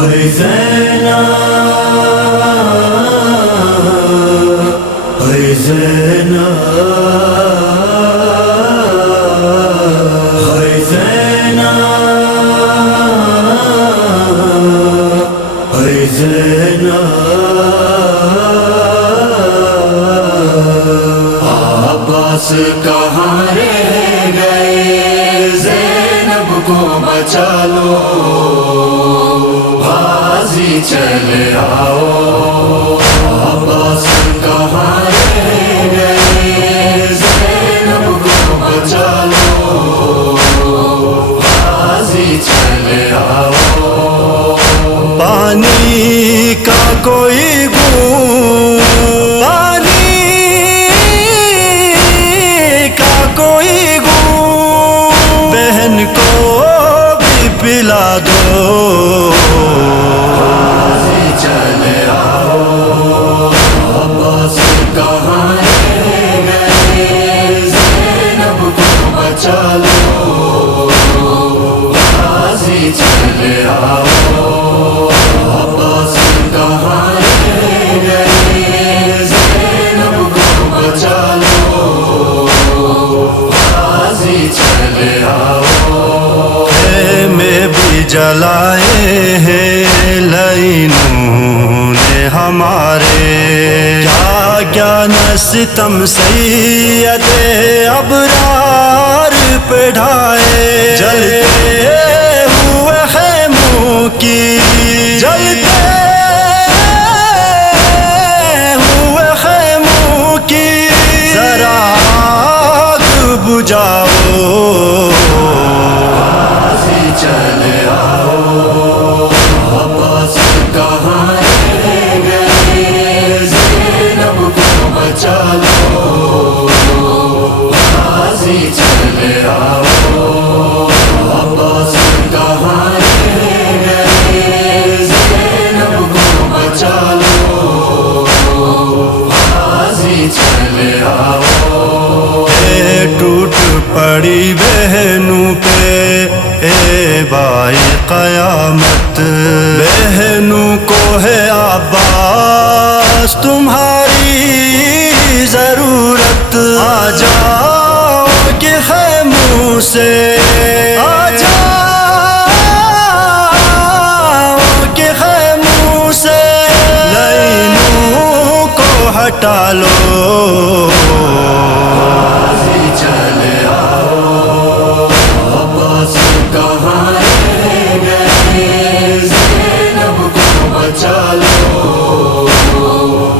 ہے زینب ہے زینب ہے زینب ہے زینب عباس کہاں رہ گئے زینب کو بچا لو غازی چلے آؤ عباس کہاں رہ گئے زینب کو بچا لو غازی چلے آؤ پانی کا کوئی بوند پانی کا کوئی گھونٹ بہن کو بھی پلا دو غازی چلے آؤ عباس کہاں رہ گئے زینب کو بچا لو غازی چلے آؤ عباس کہاں رہ گئے زینب کو بچا لو غازی چلے آؤ میں بھی جلائے ہیں لعینوں نے ہمارے کیا کیا نہ ستم سید ابرار پہ ڈھائے جلتے ہوئے خیموں کی جلتے ہوئے خیموں کی ذرا آگ بجھاؤ چلے آؤ عباس کہاں رہ گئے زینب کو بچا لو غازی چلے آؤ عباس کہاں رہ گئے زینب کو بچا لو غازی چلے آؤ ٹوٹ پڑی بہنوں پہ اے بائی قیامت بہنوں کو ہے عباس تمہاری ضرورت آ جاؤ کہ خیموں سے آ جاؤ کہ خیموں سے لعینوں کو ہٹا لو چلے آؤ عباس کہاں رہ گئے زینب کو بچا لو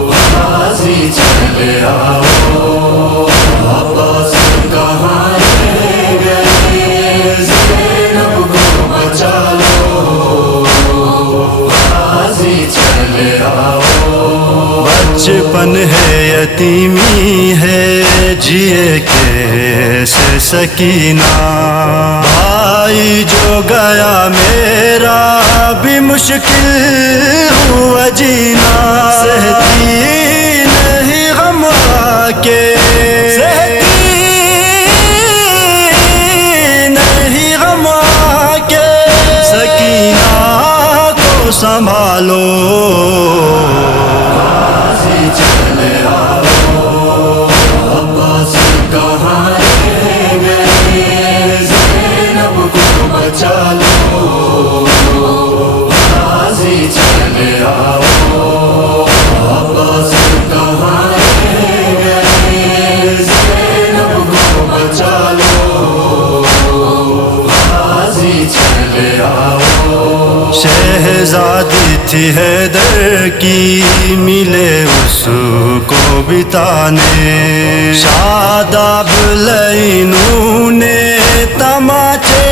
غازی چلے آؤ عباس کہاں رہ گئے زینب کو بچا لو غازی چلے آؤ بچپن ہے یتیمی ہے جیے کیسے سکینہ بھائی جو گیا میرا بھی مشکل ہوا جینا سہتی نہیں غم کے سہتی نہیں غم کے سکینہ کو سنبھالو چلے آؤ عباس کہاں رہ گئے زینب کو بچا لو غازی چلے آؤ عباس کہاں رہ گئے زینب کو بچا لو غازی چلے آؤ شہزادی تھی حیدر کی ملے اس کو بتانے شاداب لعینوں نے تماچے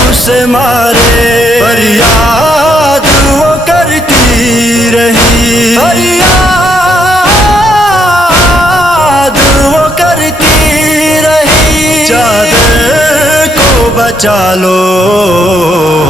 اسے مارے فریاد وہ کرتی رہی فریاد وہ کرتی رہی چادر کو بچا لو